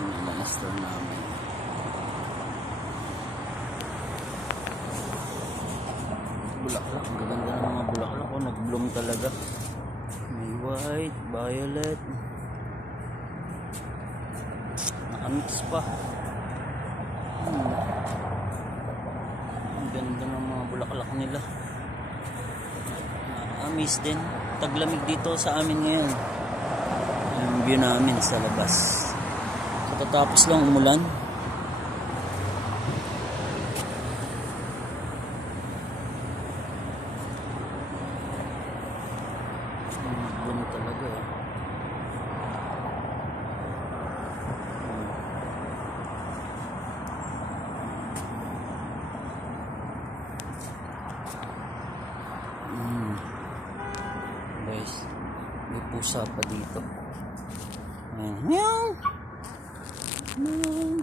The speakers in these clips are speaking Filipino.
Tingnan na store namin. Bulaklak. Ang ganda ng mga bulaklak. Oh, nag-bloom talaga. May white, violet. Nakamix pa. Ang ganda ng mga bulaklak nila. Nakakamiss din. Taglamig dito sa amin ngayon. Yung view namin sa labas. Katatapos lang umulan. Bloom talaga eh. Guys, may pusa pa dito. Ayan. Meow! Meow!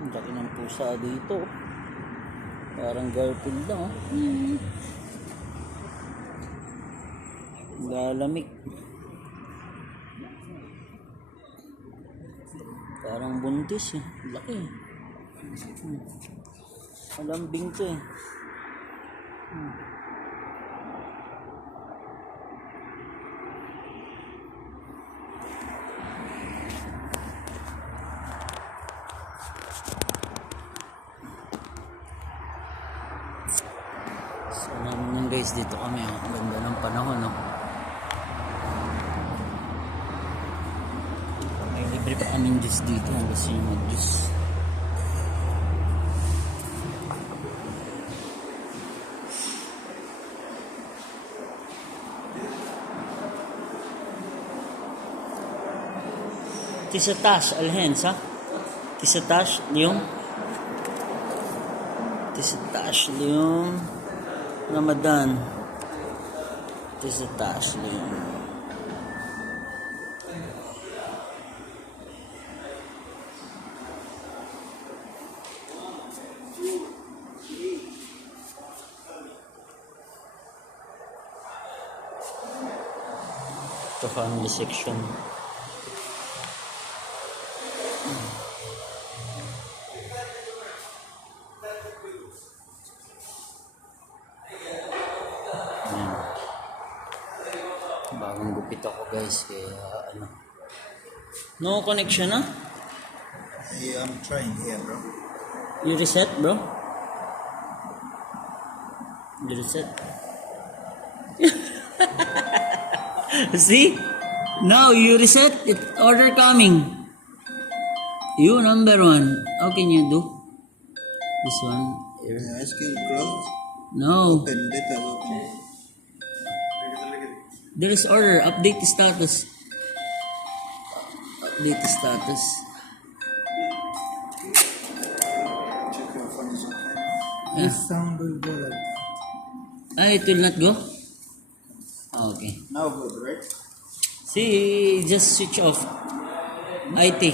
Ang laki ng pusa dito. Parang Garfield lang. Lalamig. Parang buntis eh. Laki eh. Malambing to eh. So namin yan guys, dito kami. Ang ganda ng panahon no. May libre pa kaming juice dito. Ang gusto nyo mag-juice. Tisatash Alhensa. Tisatash Leon. Tisatash Leon. Ramadan. Tisatash Leon. The family section. Bagong gupit ako guys, kaya ano. No connection na? Yeah, I'm trying here, bro. You reset, bro? You reset? See? Now you reset, it order coming. You number one. How can you do? This one here. Yeah, it's can close. No. Open, data open. There is order. Update the status. Update the status. Check your phone is okay. Yeah. This sound will go like that. It will not go? Okay. Now good, right? See, just switch off. IT guy.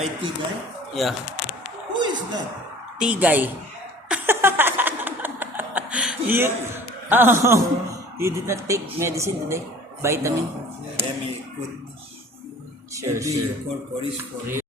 IT guy? Yeah. Who is that? T guy. You did not take medicine today? Vitamin? Let me put. Sure. Maybe you call police for